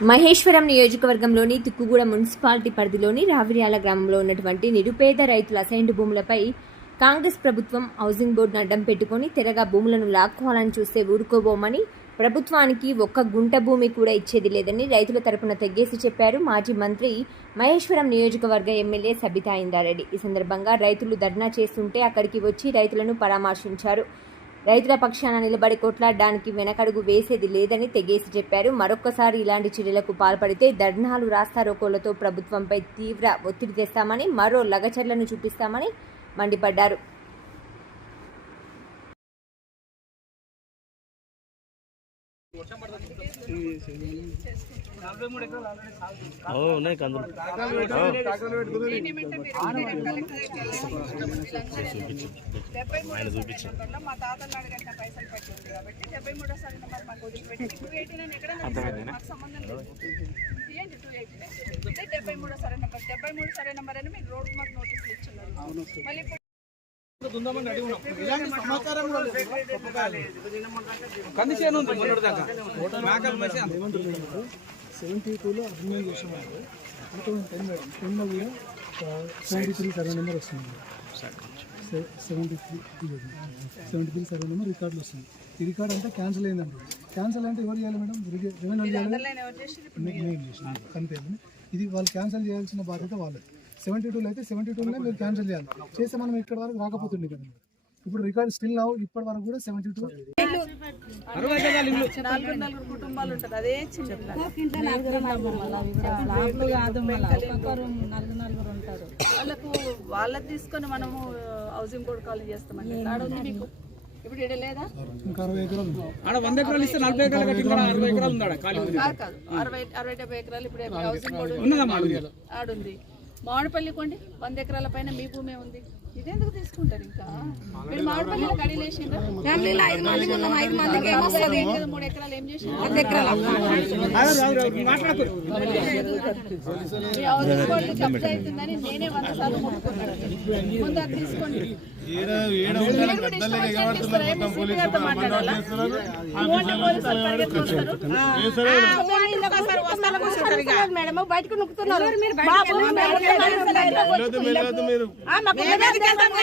మహేశ్వరం నియోజకవర్గంలోని తిక్కుగూడ మున్సిపాలిటీ పరిధిలోని రావిర్యాల గ్రామంలో ఉన్నటువంటి నిరుపేద రైతుల అసైన్డ్ భూములపై కాంగ్రెస్ ప్రభుత్వం హౌసింగ్ బోర్డును అడ్డం పెట్టుకుని తెరగా భూములను లాక్కోవాలని చూస్తే ఊరుకోబోమని ప్రభుత్వానికి ఒక్క గుంట భూమి కూడా ఇచ్చేది లేదని రైతుల తరపున తెగ్గేసి చెప్పారు మాజీ మంత్రి మహేశ్వరం నియోజకవర్గ ఎమ్మెల్యే సబితా ఇందారెడ్డి ఈ సందర్భంగా రైతులు ధర్నా చేస్తుంటే అక్కడికి వచ్చి రైతులను పరామర్శించారు. రైతుల పక్షాన నిలబడి కొట్లాడడానికి వెనకడుగు వేసేది లేదని తెగేసి చెప్పారు. మరొక్కసారి ఇలాంటి చర్యలకు పాల్పడితే ధర్నాలు రాస్తారోకోలతో ప్రభుత్వంపై తీవ్ర ఒత్తిడి తెస్తామని మరో లగచర్లను చూపిస్తామని మండిపడ్డారు. ఉన్నాయి కందులు. ఆయన చూపించు. మా తాతలు అడగట్టిన పైసలు పట్టింది కాబట్టి డెబ్బై మూడో సారి నెంబర్ మాకు? మాకు డెబ్బై మూడో సరే నెంబర్ డెబ్బై మూడు సరే నెంబర్ అని మీరు రోడ్ మాకు నోటీసులు ఇచ్చున్నారు. మళ్ళీ ఉంది మొన్నటి దాకా మేకలు సెవెంటీ టూలో అభినయం టెన్ మేడం. టెన్లో కూడా సెవెంటీ త్రీ సర్వే నెంబర్ వస్తుంది. Seventy three seventy three survey number రికార్డులు వస్తుంది. ఈ రికార్డ్ అంతా క్యాన్సిల్ అయిందంటారు క్యాన్సిల్ అంటే ఎవరు చేయాలి మేడం? రెవెన్యూ చేయాలి? కనిపించింది ఇది వాళ్ళు క్యాన్సిల్ చేయాల్సిన బాధ్యత వాళ్ళది. సెవెంటీ టూలో అయితే సెవెంటీ టూలోనే మీరు క్యాన్సిల్ చేయాలి. చేస్తే మనం ఇక్కడ వరకు రాకపోతుండే కదా. ఇప్పుడు రికార్డ్ స్టిల్ నౌ ఇప్పటి వరకు కూడా సెవెంటీ టూ కుటుంబాలు ఉంటారు. అదే వాళ్ళకు వాళ్ళది తీసుకొని మనము హౌసింగ్ బోర్డ్ కాల్ చేస్తామండి. ఉంది మీకు? ఇప్పుడు ఇక్కడ లేదా? అరవై వంద ఎకరాలు ఇస్తే నలభై ఎకరాలు అరవై ఎకరాలు కాదు అరవై అరవై డెబ్బై ఎకరాలు ఇప్పుడు హౌసింగ్ బోర్డు ఆడుంది. మామిడిపల్లి కొండి వంద ఎకరాల పైన మీ భూమి ఉంది. ఇదెందుకు తీసుకుంటారు ఇంకా? మీరు మామిడిపల్లి కడిలేసిండ్రా మూడు ఎకరాలు ఏం చేసిండ్రు మాట్లాడకు. మీ హౌసింగ్ బోర్డు కబ్జా అవుతుందని నేనే వంద సార్లు మొక్కుకున్నాను. ముందు అది తీసుకోండి. మీరు కూడా ఇష్టం వచ్చినట్టు ఇస్తారా? ఏమి సీపీ గారితో మాట్లాడాలా? ఓన్లీ పోలీసులు పరిగెత్తుకొస్తారు. మేడం బయటకు నొక్కుతున్నారు. మాకు.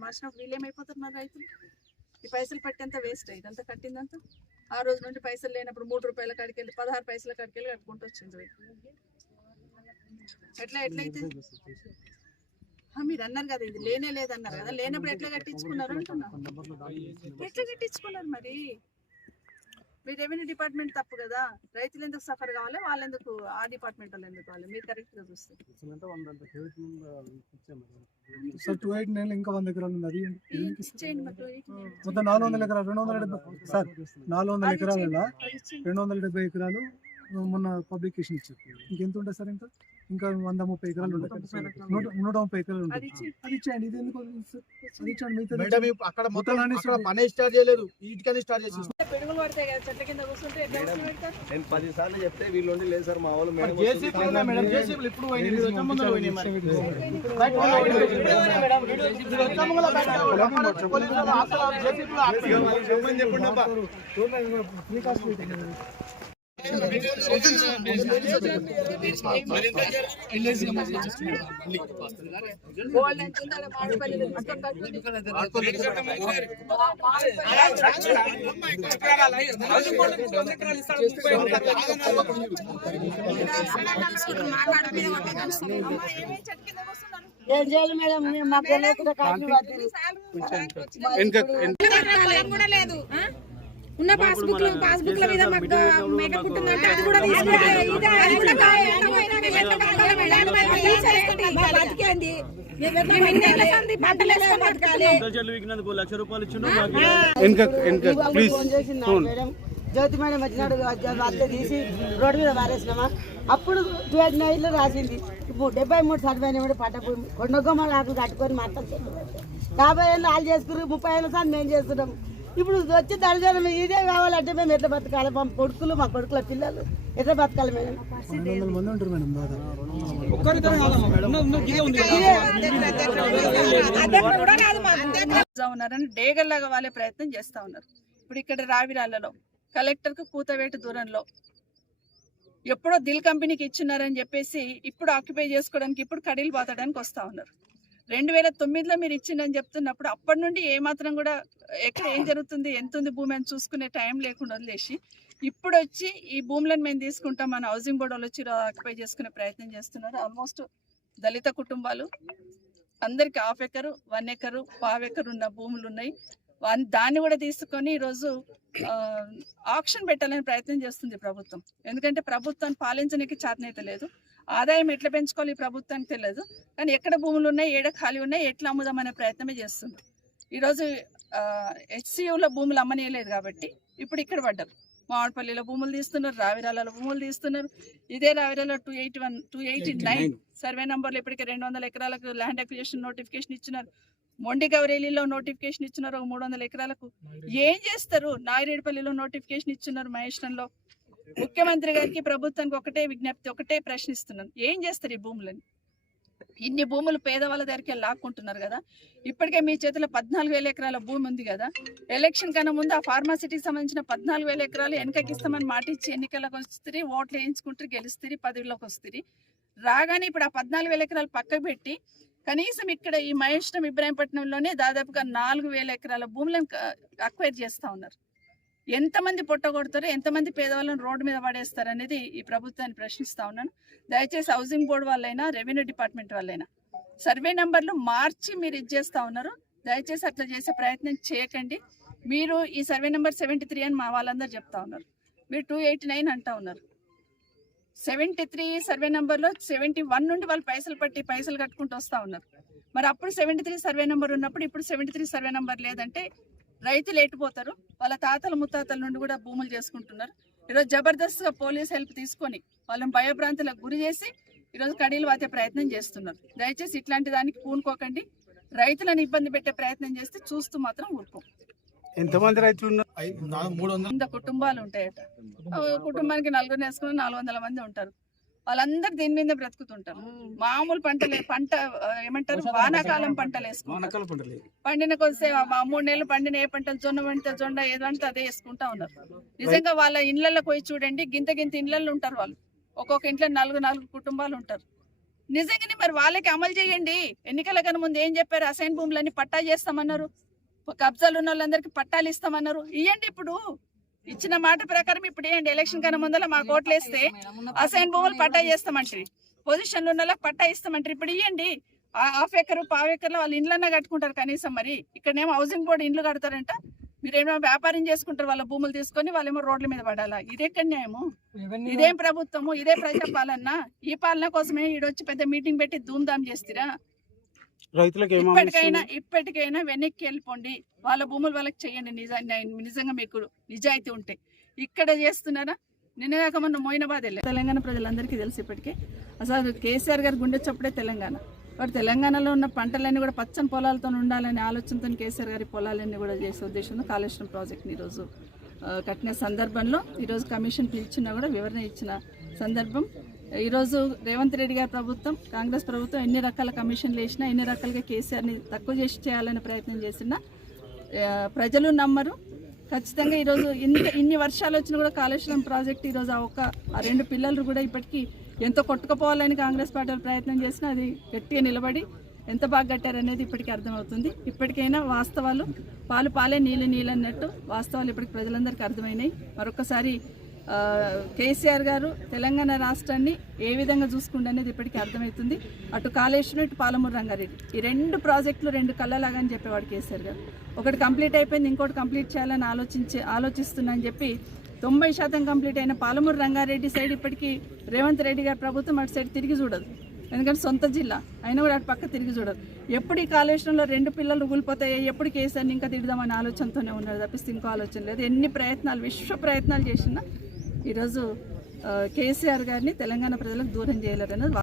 మార్చినప్పుడు రైతులు ఈ పైసలు పట్టేంత వేస్ట్ ఇదంతా కట్టిందంతా ఆ రోజు నుండి పైసలు లేనప్పుడు మూడు రూపాయల కాడికి వెళ్ళి పదహారు పైసల కాడికి వెళ్ళి కట్టుకుంటూ వచ్చింది ఎట్లా ఎట్లయితే మీరు అన్నారు కదా ఇది లేనే లేదన్నారు కదా లేనప్పుడు ఎట్లా కట్టించుకున్నారు అంటున్నా? ఎట్లా కట్టించుకున్నారు మరి? మీ రెవెన్యూ డిపార్ట్మెంట్ తప్పు కదా రైతులు ఎందుకు సఫర్ కావాలి వాళ్ళు ఎందుకు ఆ డిపార్ట్మెంట్ వాళ్ళు ఎందుకు కావాలి? మీరు కరెక్ట్గా చూస్తే సార్ టూ ఎయిట్ నైన్ ఇంకా వంద ఎకరాలు ఉంది అది. మొత్తం నాలుగు వందల ఎకరాలు రెండు వందల డెబ్బై సార్ నాలుగు వందల ఇచ్చేయండి. రెండు వందల డెబ్బై ఎకరాలు మొన్న పబ్లికేషన్ ఇచ్చారు. ఇంకెంత ఉంటుంది సార్ ఇంకా? ఇంకా వంద ముప్పై ఎకరాలు ఉంటాయి నూట ముప్పై ఎకరాలు ఉంటాయి. అది ఇచ్చేయండి. ఇది ఎందుకు? అది ఇచ్చేయండి. అక్కడ మొత్తం పనే స్టార్ట్ చేయలేదు. ఇటుకని స్టార్ట్ చేసి పిడుగులు పడతాయి కదా చెట్ల కింద కూర్చుంటే ఎట్లా కూర్చొని పెడతారు నేను పది సార్లు చెప్తే వీళ్ళు లేదు సార్ మా వాళ్ళు మేడం ఇప్పుడు చెప్పండి ఏం చేయాలి మేడం మాకు కూడా లేదు? ఉన్న పాస్బుక్ పాస్బుక్ ల మీద పుట్టిందంటే అది కూడా బతికేంది? జ్యోతి మేడం వచ్చినాడు అత్త తీసి రోడ్డు మీద పారేసినామా? అప్పుడు ట్వంటీ నైన్లో రాసింది. ఇప్పుడు డెబ్బై మూడు సర్వే కూడా పట్టభూమి కొండగొమ్మలు ఆకులు కట్టుకొని మా అత్త పెట్టాం. యాభై ఏళ్ళు వాళ్ళు చేసుకున్నారు ముప్పై ఏళ్ళ సార్ మేము చేస్తున్నాం. ఇప్పుడు వచ్చి దళజనం ఇదే కావాలంటే మేము ఎట్లా బతకాలి? మా కొడుకులు మా కొడుకుల పిల్లలు ఎట్లా బతకాలి మేము ఉన్నారని డేగల్లాగా వాళ్ళే ప్రయత్నం చేస్తా ఉన్నారు. ఇప్పుడు ఇక్కడ రావిరాలలో కలెక్టర్కు కూతవేటు దూరంలో ఎప్పుడో దిల్ కంపెనీకి ఇచ్చినారని చెప్పేసి ఇప్పుడు ఆక్యుపై చేసుకోవడానికి ఇప్పుడు కడీలు పాతడానికి వస్తా ఉన్నారు. రెండు వేల తొమ్మిదిలో మీరు ఇచ్చిందని చెప్తున్నప్పుడు అప్పటి నుండి ఏమాత్రం కూడా ఎక్కడ ఏం జరుగుతుంది ఎంత ఉంది భూమి అని చూసుకునే టైం లేకుండా వదిలేసి ఇప్పుడు వచ్చి ఈ భూములను మేము తీసుకుంటాం మన హౌసింగ్ బోర్డు వాళ్ళు వచ్చి ఆక్యుపై చేసుకునే ప్రయత్నం చేస్తున్నారు. ఆల్మోస్ట్ దళిత కుటుంబాలు అందరికి హాఫ్ ఎకరు వన్ ఎకరు పావు ఎకరు ఉన్న భూములు ఉన్నాయి. దాన్ని కూడా తీసుకొని ఈరోజు ఆప్షన్ పెట్టాలని ప్రయత్నం చేస్తుంది ప్రభుత్వం. ఎందుకంటే ప్రభుత్వాన్ని పాలించడానికి చేతనైతే లేదు. ఆదాయం ఎట్లా పెంచుకోవాలి ఈ ప్రభుత్వానికి తెలియదు కానీ ఎక్కడ భూములు ఉన్నాయి ఏడ ఖాళీ ఉన్నాయి ఎట్లా అమ్ముదామనే ప్రయత్నమే చేస్తుంది. ఈరోజు హెచ్సియులో భూములు అమ్మనేయలేదు కాబట్టి ఇప్పుడు ఇక్కడ పడ్డారు. మామిడిపల్లిలో భూములు తీస్తున్నారు రావిరాలలో భూములు తీస్తున్నారు. ఇదే రావిరాలో two eighty one two eighty nine survey నంబర్లు ఇప్పటికే రెండు వందల ఎకరాలకు ల్యాండ్ అక్విజిషన్ నోటిఫికేషన్ ఇచ్చినారు. మొండి గౌరేలిలో నోటిఫికేషన్ ఇచ్చినారు ఒక మూడు వందల ఎకరాలకు. ఏం చేస్తారు? నాగిరెడ్డిపల్లిలో నోటిఫికేషన్ ఇచ్చినారు మహేశ్వరంలో. ముఖ్యమంత్రి గారికి ప్రభుత్వానికి ఒకటే విజ్ఞప్తి ఒకటే ప్రశ్నిస్తున్నాను. ఏం చేస్తారు ఈ భూములని? ఇన్ని భూములు పేదవాళ్ళ దగ్గరికి లాక్కుంటున్నారు కదా. ఇప్పటికే మీ చేతిలో పద్నాలుగు వేల ఎకరాల భూమి ఉంది కదా. ఎలక్షన్ కన్నా ముందు ఆ ఫార్మాసిటీకి సంబంధించిన పద్నాలుగు వేల ఎకరాలు వెనకకి ఇస్తామని మాట ఇచ్చి ఎన్నికలకు వస్తుంది ఓట్లు వేయించుకుంటారు గెలుస్తుంది పదవిలోకి వస్తుంది రాగానే ఇప్పుడు ఆ పద్నాలుగు వేల ఎకరాలు పక్కకు పెట్టి కనీసం ఇక్కడ ఈ మహేశ్వరం ఇబ్రాహీంపట్నంలోనే దాదాపుగా నాలుగు వేల ఎకరాల భూములను అక్వైర్ చేస్తా ఉన్నారు. ఎంతమంది పొట్టగొడతారో ఎంతమంది పేదవాళ్ళని రోడ్డు మీద పడేస్తారు అనేది ఈ ప్రభుత్వాన్ని ప్రశ్నిస్తా ఉన్నాను. దయచేసి హౌసింగ్ బోర్డు వాళ్ళైనా రెవెన్యూ డిపార్ట్మెంట్ వాళ్ళైనా సర్వే నెంబర్లు మార్చి మీరు ఇచ్చేస్తా ఉన్నారు. దయచేసి అట్లా చేసే ప్రయత్నం చేయకండి. మీరు ఈ సర్వే నెంబర్ సెవెంటీ త్రీ అని మా వాళ్ళందరూ చెప్తా ఉన్నారు. మీరు టూ ఎయిటీ నైన్ అంటా ఉన్నారు. సెవెంటీ త్రీ సర్వే నెంబర్లో సెవెంటీ వన్ నుండి వాళ్ళు పైసలు పట్టి పైసలు కట్టుకుంటూ వస్తూ ఉన్నారు. మరి అప్పుడు సెవెంటీ త్రీ సర్వే నెంబర్ ఉన్నప్పుడు ఇప్పుడు సెవెంటీ త్రీ సర్వే నెంబర్ లేదంటే రైతులు ఎట్టుపోతారు వాళ్ళ తాతల ముత్తాతల నుండి కూడా భూములు చేసుకుంటున్నారు. ఈరోజు జబర్దస్త్గా పోలీస్ హెల్ప్ తీసుకొని వాళ్ళని భయభ్రాంతులకు గురి చేసి ఈరోజు కడీలు వాతే ప్రయత్నం చేస్తున్నారు. దయచేసి ఇట్లాంటి దానికి పూనుకోకండి. రైతులను ఇబ్బంది పెట్టే ప్రయత్నం చేస్తే చూస్తూ మాత్రం ఊరుకో. ఎంతమంది రైతులు ఉన్నారు? మూడు వందల. వంద కుటుంబాలు ఉంటాయట. ఆ కుటుంబానికి నలుగురు వేసుకుని నాలుగు వందల మంది ఉంటారు. వాళ్ళందరూ దీని మీద బ్రతుకుతుంటారు? మామూలు పంటలు పంట ఏమంటారు? వానాకాలం పంటలు. వేసుకుంటారు. పండిన కొద్దిసే మూడు నెలలు పండిన ఏ పంటలు జొన్న పండితే జొన్న ఏదంటే అదే వేసుకుంటా ఉన్నారు. నిజంగా వాళ్ళ ఇళ్ళలో పోయి చూడండి గింత గింత ఇళ్ళలో ఉంటారు వాళ్ళు. ఒక్కొక్క ఇంట్లో నాలుగు నాలుగు కుటుంబాలు ఉంటారు. నిజంగానే మరి వాళ్ళకి అమలు చేయండి. ఎన్నికల కన్నా ముందు ఏం చెప్పారు? అసైన్ భూములన్నీ పట్టా చేస్తామన్నారు. కబ్జాలు ఉన్న వాళ్ళందరికీ పట్టాలు ఇస్తామన్నారు. ఇవ్వండి ఇప్పుడు. ఇచ్చిన మాట ప్రకారం ఇప్పుడు ఏంటి ఎలక్షన్ కన్నా ముందర మాకు ఓట్లు వేస్తే అసైన్ భూములు పట్టా చేస్తామంటారు. పొజిషన్లు ఉన్న పట్టా ఇస్తామంటారు. ఇప్పుడు ఇవ్వండి హాఫ్ ఎకర్ పావు ఎకర్లో వాళ్ళు ఇండ్లన్నా కట్టుకుంటారు కనీసం మరి. ఇక్కడనేమో హౌసింగ్ బోర్డు ఇండ్లు కడతారంట. మీరేమో వ్యాపారం చేసుకుంటారు వాళ్ళ భూములు తీసుకొని వాళ్ళేమో రోడ్ల మీద పడాలా? ఇదెక్కడ న్యాయము ఇదేం ప్రభుత్వము? ఇదే ప్రజా పాలన ఈ పాలన కోసమే ఈడొచ్చి పెద్ద మీటింగ్ పెట్టి ధూమ్ధామ్ చేస్తారా? రైతులకు ఇప్పటికైనా ఇప్పటికైనా వెనక్కి వెళ్ళిపోండి. వాళ్ళ భూములు వాళ్ళకి చెయ్యండి నిజ నిజంగా మీకు నిజాయితీ ఉంటే. ఇక్కడ చేస్తున్నారా? నిన్న దాకా మొన్న మోయినాబాద్ వెళ్ళారు తెలంగాణ ప్రజలందరికీ తెలుసు ఇప్పటికే. అసలు కేసీఆర్ గారు గుండె చప్పుడే తెలంగాణ. వాడు తెలంగాణలో ఉన్న పంటలన్నీ కూడా పచ్చని పొలాలతో ఉండాలనే ఆలోచనతో కేసీఆర్ గారి పొలాలన్నీ కూడా చేసే ఉద్దేశంతో కాళేశ్వరం ప్రాజెక్ట్ని ఈరోజు కట్టిన సందర్భంలో ఈరోజు కమిషన్ పిలిచినా కూడా వివరణ ఇచ్చిన సందర్భం ఈరోజు రేవంత్ రెడ్డి గారి ప్రభుత్వం కాంగ్రెస్ ప్రభుత్వం ఎన్ని రకాల కమిషన్లు వేసినా ఎన్ని రకాలుగా కేసీఆర్ని తక్కువ చేసి చేయాలనే ప్రయత్నం చేసినా ప్రజలు నమ్మరు. ఖచ్చితంగా ఈరోజు ఇంత ఇన్ని వర్షాలు వచ్చినా కూడా కాళేశ్వరం ప్రాజెక్ట్ ఈరోజు ఆ ఒక్క ఆ రెండు పిల్లలు కూడా ఇప్పటికీ ఎంతో కొట్టుకుపోవాలని కాంగ్రెస్ పార్టీ ప్రయత్నం చేసినా అది గట్టిగా నిలబడి ఎంత బాగా కట్టారనేది ఇప్పటికీ అర్థమవుతుంది. ఇప్పటికైనా వాస్తవాలు పాలు పాలే నీళ్ళు నీళ్ళు అన్నట్టు వాస్తవాలు ఇప్పటికి ప్రజలందరికీ అర్థమైనాయి. మరొకసారి కేసీఆర్ గారు తెలంగాణ రాష్ట్రాన్ని ఏ విధంగా చూసుకుంటే అనేది ఇప్పటికీ అర్థమవుతుంది. అటు కాళేశ్వరం ఇటు పాలమూరు రంగారెడ్డి. ఈ రెండు ప్రాజెక్టులు రెండు కళ్ళలాగా అని చెప్పేవాడు కేసీఆర్ గారు. ఒకటి కంప్లీట్ అయిపోయింది ఇంకోటి కంప్లీట్ చేయాలని ఆలోచించే ఆలోచిస్తున్నా అని చెప్పి తొంభై శాతం కంప్లీట్ అయిన పాలమూరు రంగారెడ్డి సైడ్ ఇప్పటికీ రేవంత్ రెడ్డి గారి ప్రభుత్వం అటు సైడ్ తిరిగి చూడదు. ఎందుకంటే సొంత జిల్లా అయినా కూడా అటు పక్క తిరిగి చూడదు. ఎప్పుడు ఈ కాళేశ్వరంలో రెండు పిల్లలు ఊగిపోతాయి ఎప్పుడు కేసీఆర్ని ఇంకా తిడదామనే ఆలోచనతోనే ఉన్నారు తప్పిస్తే ఇంకో ఆలోచన లేదు. ఎన్ని ప్రయత్నాలు విశ్వ ప్రయత్నాలు చేసినా ఈరోజు ఆ, కేసీఆర్ గారిని తెలంగాణ ప్రజలకు దూరం చేయలేరన్నది